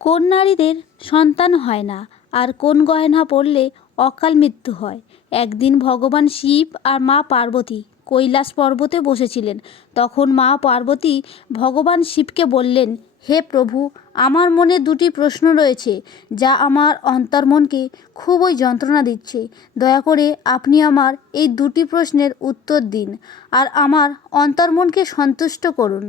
কোন নারীদের সন্তান হয় না আর কোন গয়না পরলে অকাল মৃত্যু হয়। একদিন ভগবান শিব আর মা পার্বতী কৈলাস পর্বতে বসেছিলেন। তখন মা পার্বতী ভগবান শিবকে বললেন, হে প্রভু, আমার মনে দুটি প্রশ্ন রয়েছে যা আমার অন্তর্মনকে খুবই যন্ত্রণা দিচ্ছে। দয়া করে আপনি আমার এই দুটি প্রশ্নের উত্তর দিন আর আমার অন্তর্মনকে সন্তুষ্ট করুন।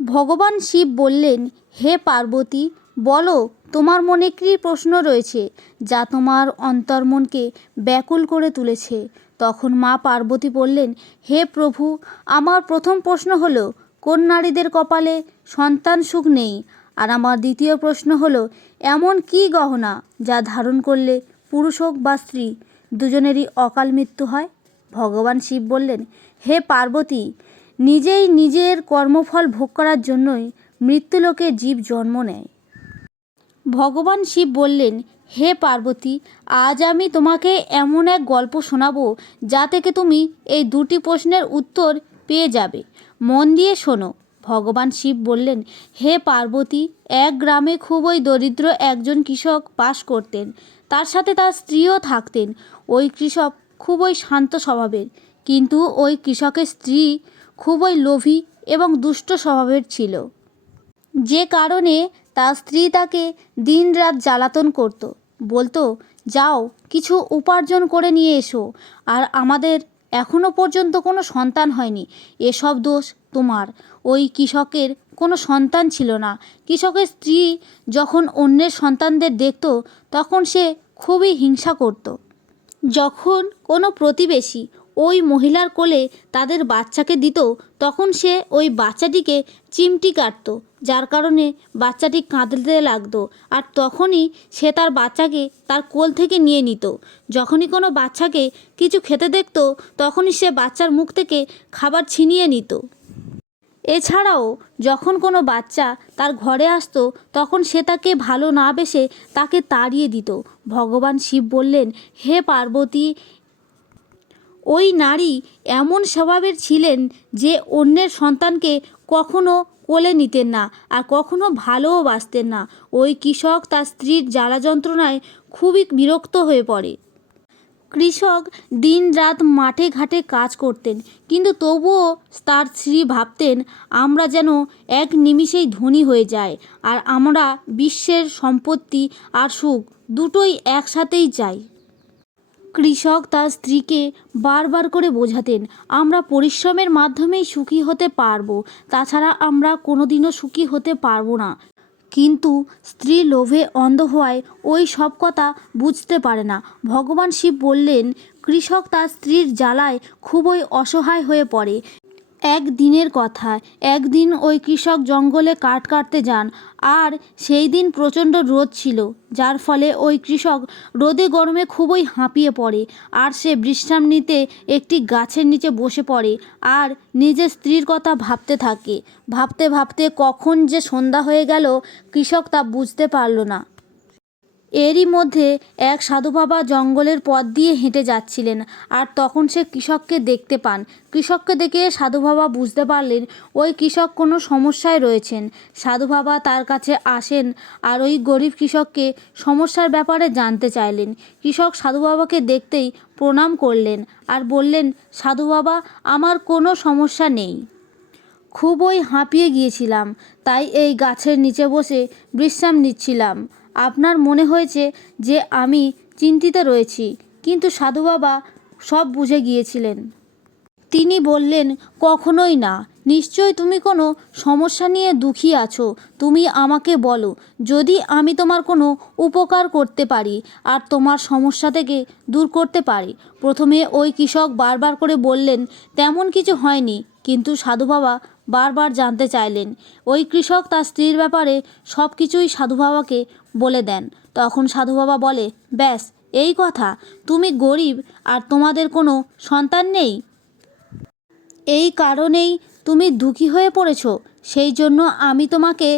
ভগবান শিব বললেন, হে পার্বতী, বলো তোমার মনে কী প্রশ্ন রয়েছে যা তোমার অন্তর্মনকে ব্যাকুল করে তুলেছে। তখন মা পার্বতী বললেন, হে প্রভু, আমার প্রথম প্রশ্ন হলো কোন নারীদের কপালে সন্তান সুখ নেই, আর আমার দ্বিতীয় প্রশ্ন হলো এমন কী গহনা যা ধারণ করলে পুরুষ হোক বা স্ত্রী দুজনেরই অকাল মৃত্যু হয়। ভগবান শিব বললেন, হে পার্বতী, নিজেই নিজের কর্মফল ভোগ করার জন্যই মৃত্যুলোকে জীব জন্ম নেয়। ভগবান শিব বললেন, হে পার্বতী, আজ আমি তোমাকে এমন এক গল্প শোনাবো যা থেকে তুমি এই দুটি প্রশ্নের উত্তর পেয়ে যাবে। মন দিয়ে শোনো। ভগবান শিব বললেন, হে পার্বতী, এক গ্রামে খুবই দরিদ্র একজন কৃষক বাস করতেন। তার সাথে তার স্ত্রীও থাকতেন। ওই কৃষক খুবই শান্ত স্বভাবের, কিন্তু ওই কৃষকের স্ত্রী খুবই লোভী এবং দুষ্ট স্বভাবের ছিল, যে কারণে তার স্ত্রী তাকে দিনরাত জ্বালাতন করত। বলতো, যাও কিছু উপার্জন করে নিয়ে এসো, আর আমাদের এখনও পর্যন্ত কোনো সন্তান হয়নি, এসব দোষ তোমার। ওই কৃষকের কোনো সন্তান ছিল না। কৃষকের স্ত্রী যখন অন্যের সন্তানদের দেখত তখন সে খুবই হিংসা করত। যখন কোনো প্রতিবেশী ওই মহিলার কোলে তাদের বাচ্চাকে দিত তখন সে ওই বাচ্চাটিকে চিমটি কাটত, যার কারণে বাচ্চাটি কাঁদতে লাগতো, আর তখনই সে তার বাচ্চাকে তার কোল থেকে নিয়ে নিত। যখনই কোনো বাচ্চাকে কিছু খেতে দেখত তখনই সে বাচ্চার মুখ থেকে খাবার ছিনিয়ে নিত। এছাড়াও যখন কোনো বাচ্চা তার ঘরে আসতো তখন সে তাকে ভালো না বেসে তাকে তাড়িয়ে দিত। ভগবান শিব বললেন, হে পার্বতী, ওই নারী এমন স্বভাবের ছিলেন যে অন্যের সন্তানকে কখনো কোলে নিতেন না আর কখনো ভালোও বাসতেন না। ওই কৃষক তার স্ত্রীর জ্বালা যন্ত্রণায় খুবই বিরক্ত হয়ে পড়ে। কৃষক দিন রাত মাঠে ঘাটে কাজ করতেন, কিন্তু তবুও তার স্ত্রী ভাবতেন আমরা যেন এক নিমিষেই ধনী হয়ে যাই, আর আমরা বিশ্বের সম্পত্তি আর সুখ দুটোই একসাথেই চাই। কৃষক তার স্ত্রীকে বারবার করে বোঝাতেন আমরা পরিশ্রমের মাধ্যমেই সুখী হতে পারবো, তাছাড়া আমরা কোনোদিনও সুখী হতে পারবো না। কিন্তু স্ত্রী লোভে অন্ধ হওয়ায় ওই সব কথা বুঝতে পারে না। ভগবান শিব বললেন, কৃষক তার স্ত্রীর জ্বালায় খুবই অসহায় হয়ে পড়ে। একদিনের কথা, একদিন ওই কৃষক জঙ্গলে কাঠ কাটতে যান, আর সেই দিন প্রচণ্ড রোদ ছিল, যার ফলে ওই কৃষক রোদে গরমে খুবই হাঁপিয়ে পড়ে, আর সে বিশ্রাম নিতে একটি গাছের নিচে বসে পড়ে আর নিজের স্ত্রীর কথা ভাবতে থাকে। ভাবতে ভাবতে কখন যে সন্ধ্যা হয়ে গেল কৃষক তা বুঝতে পারল না। এরই মধ্যে এক সাধু বাবা জঙ্গলের পথ দিয়ে হেঁটে যাচ্ছিলেন, আর তখন সে কৃষককে দেখতে পান। কৃষককে দেখে সাধু বাবা বুঝতে পারলেন ওই কৃষক কোনো সমস্যায় রয়েছেন। সাধু বাবা তার কাছে আসেন আর ওই গরিব কৃষককে সমস্যার ব্যাপারে জানতে চাইলেন। কৃষক সাধু বাবাকে দেখতেই প্রণাম করলেন আর বললেন, সাধু বাবা, আমার কোনো সমস্যা নেই, খুবই হাঁপিয়ে গিয়েছিলাম, তাই এই গাছের নিচে বসে বিশ্রাম নিচ্ছিলাম। আপনার মনে হয়েছে যে আমি চিন্তিত রয়েছি, কিন্তু সাধু বাবা সব বুঝে গিয়েছিলেন। তিনি বললেন, কখনোই না, নিশ্চয়ই তুমি কোনো সমস্যা নিয়ে দুঃখী আছো। তুমি আমাকে বলো, যদি আমি তোমার কোনো উপকার করতে পারি আর তোমার সমস্যা থেকে দূর করতে পারি। প্রথমে ওই কৃষক বারবার করে বললেন তেমন কিছু হয়নি, কিন্তু সাধু বাবা বারবার জানতে চাইলেন। ওই কৃষক তার স্ত্রীর ব্যাপারে সব কিছুই সাধু বাবাকে বলে দেন। তখন সাধু বাবা বলে, ব্যাস এই কথা, তুমি গরিব আর তোমাদের কোনো সন্তান নেই, এই কারণেই তুমি দুঃখী হয়ে পড়েছ। সেই জন্য আমি তোমাকে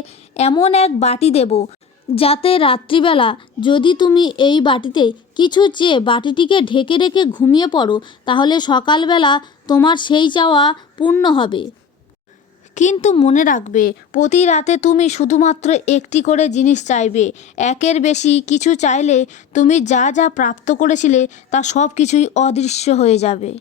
এমন এক বাটি দেব যাতে রাত্রিবেলা যদি তুমি এই বাটিতে কিছু চেয়ে বাটিটিকে ঢেকে রেখে ঘুমিয়ে পড়ো তাহলে সকালবেলা তোমার সেই চাওয়া পূর্ণ হবে। কিন্তু মনে রাখবে, প্রতি রাতে তুমি শুধুমাত্র একটি করে জিনিস চাইবে। একের বেশি কিছু চাইলে তুমি যা যা প্রাপ্ত করেছিলে তা সব কিছুই অদৃশ্য হয়ে যাবে।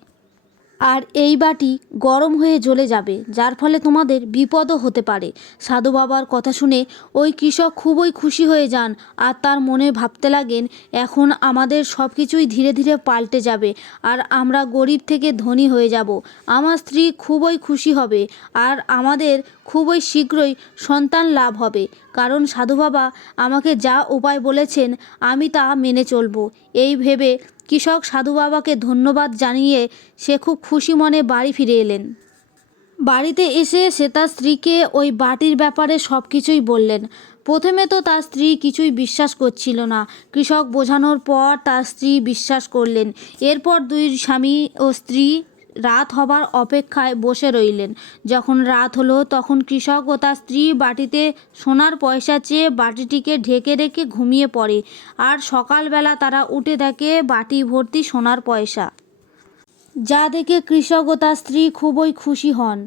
আর এই বাটি গরম হয়ে জ্বলে যাবে, যার ফলে তোমাদের বিপদও হতে পারে। সাধু বাবার কথা শুনে ওই কৃষক খুবই খুশি হয়ে যান আর তার মনে ভাবতে লাগেন, এখন আমাদের সব কিছুই ধীরে ধীরে পাল্টে যাবে আর আমরা গরিব থেকে ধনী হয়ে যাব। আমার স্ত্রী খুবই খুশি হবে আর আমাদের খুবই শীঘ্রই সন্তান লাভ হবে, কারণ সাধু বাবা আমাকে যা উপায় বলেছেন আমি তা মেনে চলব। এই ভেবে কৃষক সাধু বাবাকে ধন্যবাদ জানিয়ে সে খুব খুশি মনে বাড়ি ফিরে এলেন। বাড়িতে এসে সে তার স্ত্রীকে ওই বাটির ব্যাপারে সব কিছুই বললেন। প্রথমে তো তার স্ত্রী কিছুই বিশ্বাস করছিল না। কৃষক বোঝানোর পর তার স্ত্রী বিশ্বাস করলেন। এরপর দুই স্বামী ও স্ত্রী রাত হবার অপেক্ষায় বসে রইলেন। যখন রাত হলো তখন কৃষক ও তার স্ত্রী বাটিতে সোনার পয়সা চেয়ে বাটিটিকে ঢেকে রেখে ঘুমিয়ে পড়ে। আর সকালবেলা তারা উঠে দেখে বাটি ভর্তি সোনার পয়সা, যা দেখে কৃষক ও তার স্ত্রী খুবই খুশি হন।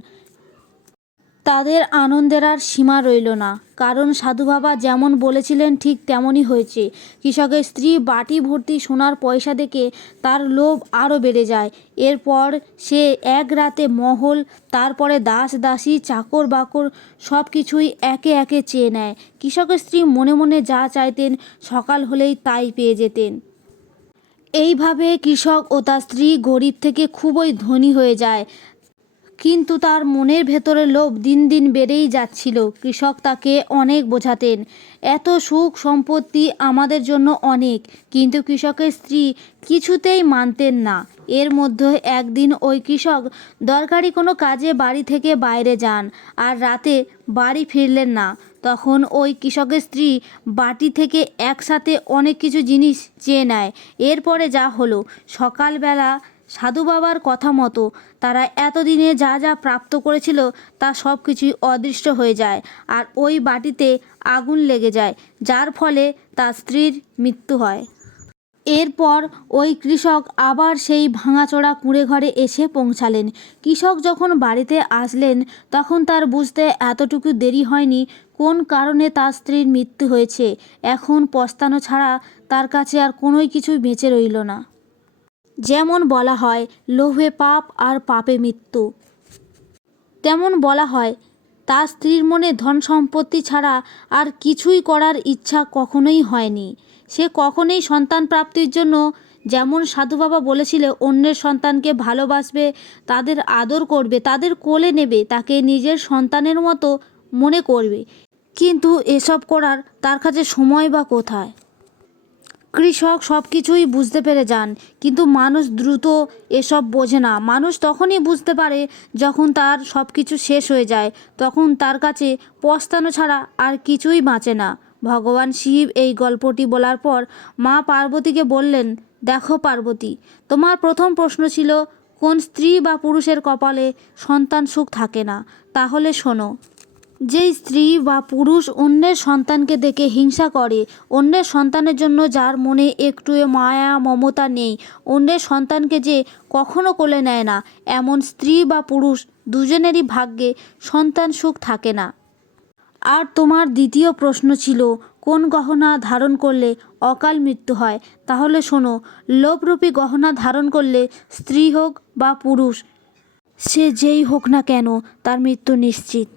তাদের আনন্দের আর সীমা রইল না, কারণ সাধু বাবা যেমন বলেছিলেন ঠিক তেমনই হয়েছে। কৃষকের স্ত্রী বাটি ভর্তি সোনার পয়সা দেখে তার লোভ আরও বেড়ে যায়। এরপর সে এক রাতে মহল, তারপরে দাস দাসী, চাকর বাকর সব কিছুই একে একে চেয়ে নেয়। কৃষকের স্ত্রী মনে মনে যা চাইতেন সকাল হলেই তাই পেয়ে যেতেন। এইভাবে কৃষক ও তার স্ত্রী গরিব থেকে খুবই ধনী হয়ে যায়, কিন্তু তার মনের ভেতরে লোভ দিন দিন বেড়েই যাচ্ছিল। কৃষক তাকে অনেক বোঝাতেন, এত সুখ সম্পত্তি আমাদের জন্য অনেক, কিন্তু কৃষকের স্ত্রী কিছুতেই মানতেন না। এর মধ্যে একদিন ওই কৃষক দরকারি কোনো কাজে বাড়ি থেকে বাইরে যান আর রাতে বাড়ি ফিরলেন না। তখন ওই কৃষকের স্ত্রী বাটি থেকে একসাথে অনেক কিছু জিনিস চেয়ে নেয়। এরপরে যা হলো, সকালবেলা সাধু বাবার কথা মতো তারা এতদিনে যা যা প্রাপ্ত করেছিল তা সব কিছুই অদৃশ্য হয়ে যায় আর ওই বাটিতে আগুন লেগে যায়, যার ফলে তার স্ত্রীর মৃত্যু হয়। এরপর ওই কৃষক আবার সেই ভাঙাচোরা কুঁড়ে ঘরে এসে পৌঁছালেন। কৃষক যখন বাড়িতে আসলেন তখন তার বুঝতে এতটুকু দেরি হয়নি কোন কারণে তার স্ত্রীর মৃত্যু হয়েছে। এখন পস্তানো ছাড়া তার কাছে আর কোনোই কিছুই বেঁচে রইল না। যেমন বলা হয় লোভে পাপ আর পাপে মৃত্যু, তেমন বলা হয় তার স্ত্রীর মনে ধন সম্পত্তি ছাড়া আর কিছুই করার ইচ্ছা কখনোই হয়নি। সে কখনোই সন্তান প্রাপ্তির জন্য, যেমন সাধু বাবা বলেছিল, অন্যের সন্তানকে ভালোবাসবে, তাদের আদর করবে, তাদের কোলে নেবে, তাকে নিজের সন্তানের মতো মনে করবে, কিন্তু এসব করার তার কাছে সময় বা কোথায়। কৃষক সব কিছুই বুঝতে পেরে যান, কিন্তু মানুষ দ্রুত এসব বোঝে না। মানুষ তখনই বুঝতে পারে যখন তার সব কিছু শেষ হয়ে যায়, তখন তার কাছে পস্তানো ছাড়া আর কিছুই বাঁচে না। ভগবান শিব এই গল্পটি বলার পর মা পার্বতীকে বললেন, দেখো পার্বতী, তোমার প্রথম প্রশ্ন ছিল কোন স্ত্রী বা পুরুষের কপালে সন্তান সুখ থাকে না। তাহলে শোনো, যেই স্ত্রী বা পুরুষ অন্যের সন্তানকে দেখে হিংসা করে, অন্যের সন্তানের জন্য যার মনে একটুও মায়া মমতা নেই, অন্যের সন্তানকে যে কখনো কোলে নেয় না, এমন স্ত্রী বা পুরুষ দুজনেরই ভাগ্যে সন্তান সুখ থাকে না। আর তোমার দ্বিতীয় প্রশ্ন ছিল কোন গহনা ধারণ করলে অকাল মৃত্যু হয়। তাহলে শোনো, লোভরূপী গহনা ধারণ করলে স্ত্রী হোক বা পুরুষ, সে যেই হোক না কেন, তার মৃত্যু নিশ্চিত।